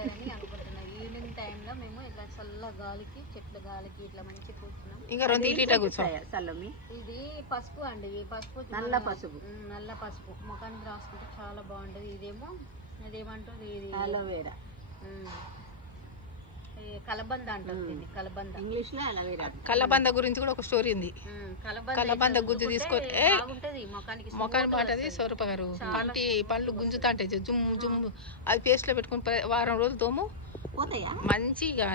బాగుంటుందని అనుకుంటున్నాం. ఈవినింగ్ టైంలో మేము ఇట్లా చల్ల గాలికి చెట్ల గాలికి ఇట్లా మంచి కూర్చున్నాం. ఇంకా 2 ఇట్లా కూర్చో. ఇది పసుపు అండి, ఈ పసుపు నల్ల పసుపు ముఖానికి రాసుకుంటే చాలా బాగుంటది. ఇదేమంటారు ఇది అలోవేరా, కలబంద అంటారు దీన్ని. కలబంద ఇంగ్లీష్ లో అలోవేరా. కలబంద గురించి కూడా ఒక స్టోరీ ఉంది. కలబంద గుజ్జు తీసుకొని ముఖానికి బాగుంటది. స్వరూప గారు పళ్ళు గుంజుతా ఉంటాయి జుమ్ జుమ్, అది పేస్ట్ లో పెట్టుకుని వారం రోజులు తోము మంచిగా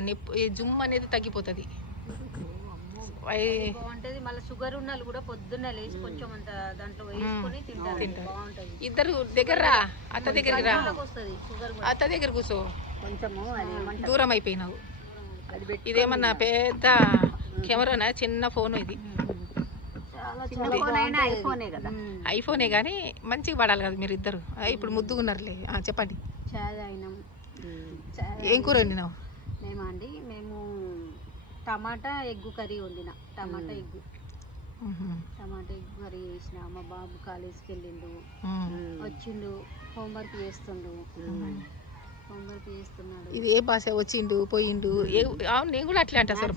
జుమ్ అనేది తగ్గిపోతుంది. బాగుంటది. మళ్ళీ షుగర్ ఉన్నలు కూడా పొద్దున్న లేచి కొంచెం అంత దాంట్లో వేసుకొని తింటారు. బాగుంటది. ఇద్దరు దగ్గర రా, అత్త దగ్గరికి రా, అత్త దగ్గర కూర్చో. దూరం అయిపోయినావు. ఇదేమన్నా పెద్ద కెమెరానా? చిన్న ఫోన్ ఇది. ఐఫోనే కానీ మంచిగా పడాలి కదా మీరు ఇద్దరు. ఇప్పుడు ముద్దుగున్నారులే. చెప్పండి. ఏం కూర వండినావు? మేము టమాటా ఎగ్గు కర్రీ వండిన. టమాటా ఎగ్గు కర్రీ చేసిన. మా బాబు కాలేజీకి వెళ్ళిండు, వచ్చిండు, హోంవర్క్ చేస్తున్నాడు. ఇది ఏ భాష? వచ్చిండు పోయిండు. అవును, నేను కూడా అట్లా అంటా. సార్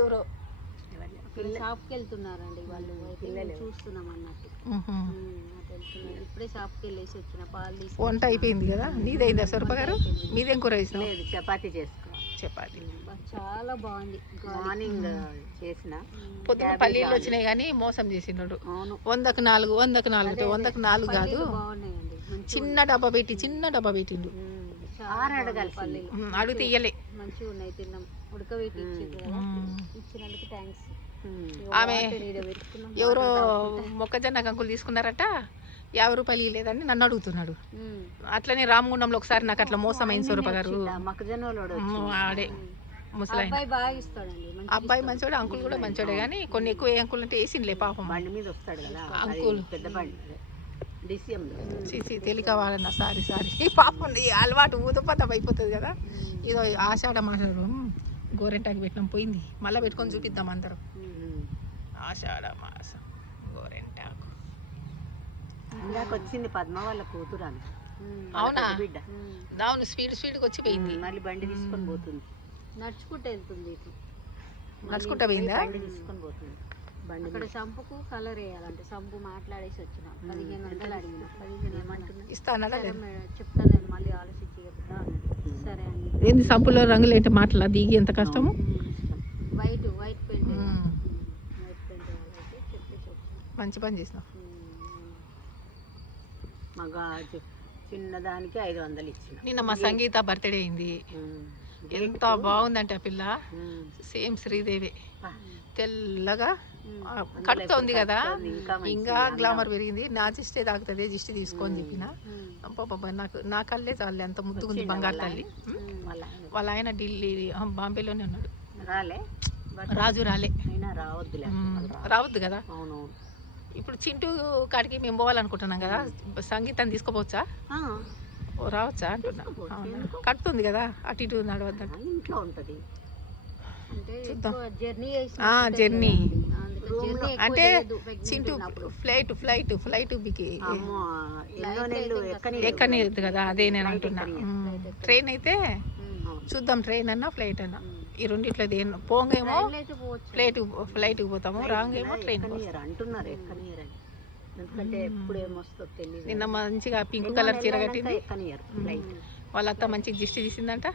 ఎవరో షాప్కి వెళ్తున్నారండి వాళ్ళు, చూస్తున్నాం అన్నట్టు. ఇప్పుడే షాప్కి వెళ్ళేసి వచ్చిన. పాలు తీసుకు. వంట అయిపోయింది కదా నీదైందా స్వరూప గారు? మీదేం కూర వేసినా? చపాతీ చేసుకో. చపాతీ చాలా బాగుంది. మార్నింగ్ చేసిన. పొద్దున పల్లీలు వచ్చినాయి కానీ మోసం చేసినాడు. 100కు 4 100కు 4 కాదు, చిన్న డబ్బా పెట్టిండు. అడిగితే ఇయ్యలే. మంచిగా ఉన్నాయి, తిన్నాం. ఉడకబెట్టి ఇచ్చినందుకు థ్యాంక్స్. ఆమె ఎవరో మొక్కజొన్న కంకులు తీసుకున్నారట, 50 రూపాయలు ఇవ్వలేదని నన్ను అడుగుతున్నాడు. అట్లనే రామగుండంలో ఒకసారి నాకు అట్లా మోసం అయింది స్వరూప గారు. ఆడే ముసలాయన అబ్బాయి మంచోడే, అంకుల్ కూడా మంచోడే, కానీ కొన్ని ఎక్కువ ఏ అంకుల్ అంటే వేసిండ్లే పాపం. బండి మీద వస్తాడు కదా అంకుల్, పెద్ద బండి. తెలియవాలన్నా సారీ పాపం. అలవాటు ఊదపతం అయిపోతుంది కదా. ఇదో ఆషాఢ మాసం గోరెంటాకి పెట్టినాం, పోయింది. మళ్ళీ పెట్టుకొని చూపిద్దాం అందరం. ఆషాఢ మాసం గోరెంటాకు వచ్చింది. పద్మ వాళ్ళ కూతురు. అవునా? అవును, స్పీడ్కి వచ్చి పోయింది. మళ్ళీ బండి తీసుకొని పోతుంది. నడుచుకుంటూ వెళ్తుంది. నడుచుకుంటా పోయిందా? బండి తీసుకొని పోతుంది. అక్కడ సంపుకు కలర్ వేయాలంటే సంపు మాట్లాడేసి వచ్చిన. 1500 అడిగిన. 15 ఏమంటున్నా ఇస్తానా? చెప్తాను నేను, మళ్ళీ ఆలోచించి చెప్తా. సరే అండి. ఏంది సంపులో రంగులు ఏంటి మాటలా? దిగి ఎంత కష్టము. వైట్ పెయింట్ మంచి పని చేసినావు. మగా చిన్నదానికి 500 ఇచ్చిన. నిన్న మా సంగీత బర్త్డే అయింది. ఎంత బాగుందంటే ఆ పిల్ల సేమ్ శ్రీదేవి. తెల్లగా కడుతోంది కదా, ఇంకా గ్లామర్ పెరిగింది. నా జిస్టే తాకుతుంది, జిస్టి తీసుకొని చెప్పిన. నా కళ్ళే చాలే, అంత ముద్దుగుంది బంగారు తల్లి. వాళ్ళ ఆయన ఢిల్లీ బాంబేలోనే ఉన్నాడు. రాజు రాలే. రావద్దు కదా. ఇప్పుడు చింటూ కాడికి మేము పోవాలనుకుంటున్నాం కదా, సంగీతాన్ని తీసుకోపోవచ్చా? రావచ్చా అంటున్నా. కడుతుంది కదా, అటు ఇటు నడవద్దంట. ఇంట్లో ఉంటుంది జర్నీ అంటే చింటూ ఫ్లైట్ బికి ఎక్కనిది కదా. అదే నేను అంటున్నా. ట్రైన్ అయితే చూద్దాం, ట్రైన్ అన్నా ఫ్లైట్ అన్నా. ఈ రెండిట్లో దేని పోంగేమో ఫ్లైట్కి పోతాము, రాంగేమో ట్రైన్ అంటున్నారు. నిన్న మంచిగా పింక్ కలర్ చీర కట్టింది. వాళ్ళ అత్త మంచిగా దిష్టి తీసిందంట.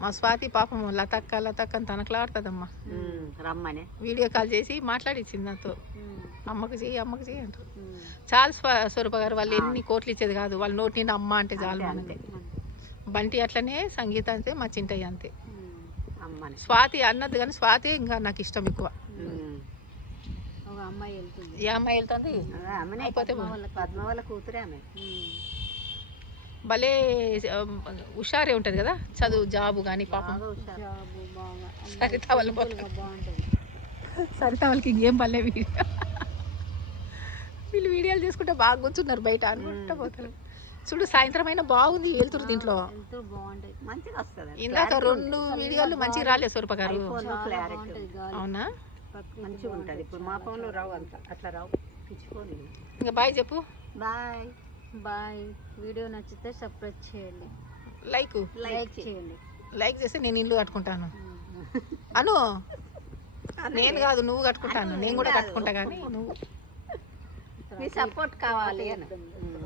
మా స్వాతి పాపం లతక్క అని తనకలాడుతుందమ్మా. రమ్మని వీడియో కాల్ చేసి మాట్లాడిచ్చింది నాతో. అమ్మకు చెయ్యి అంటారు. చాలు స్వరూప గారు, వాళ్ళు ఎన్ని కోట్లు ఇచ్చేది కాదు, వాళ్ళ నోటి నిండా అమ్మ అంటే చాలు మనకి. బంటి అట్లనే, సంగీత అంతే, మా చింటయ్య అంతే. స్వాతి అన్నది కానీ స్వాతి ఇంకా నాకు ఇష్టం ఎక్కువ. ఏ అమ్మాయి వెళ్తుంది? అయిపోతే పద్మ వాళ్ళ కూతురే ఆమె. భలే హుషారే ఉంటుంది కదా, చదువు జాబు కానీ. పాపం సరిత వాళ్ళకి ఇంకేం పల్లె. వీళ్ళు వీడియోలు చేసుకుంటే బాగా కూర్చున్నారు బయట అనుకుంటా పోతారు. చూడు, సాయంత్రం అయినా బాగుంది వెళ్తురు దీంట్లో. ఇందాక 2 వీడియోలు మంచిగా రాలేదు స్వరూప గారు. అవునా? మంచిగా ఉంటుంది. ఇప్పుడు మా ఫోన్లో రావు, అంత అట్లా రావు. ఇంకా బాయ్ చెప్పు. Bye bye. వీడియో నచ్చితే సబ్స్క్రైబ్ చేయండి, లైక్ చేయండి. లైక్ చేస్తే నేను ఇల్లు కట్టుకుంటాను. అను నేను కాదు, నువ్వు కట్టుకుంటాను. నేను కూడా కట్టుకుంటా, కానీ నువ్వు మీ సపోర్ట్ కావాలి అని.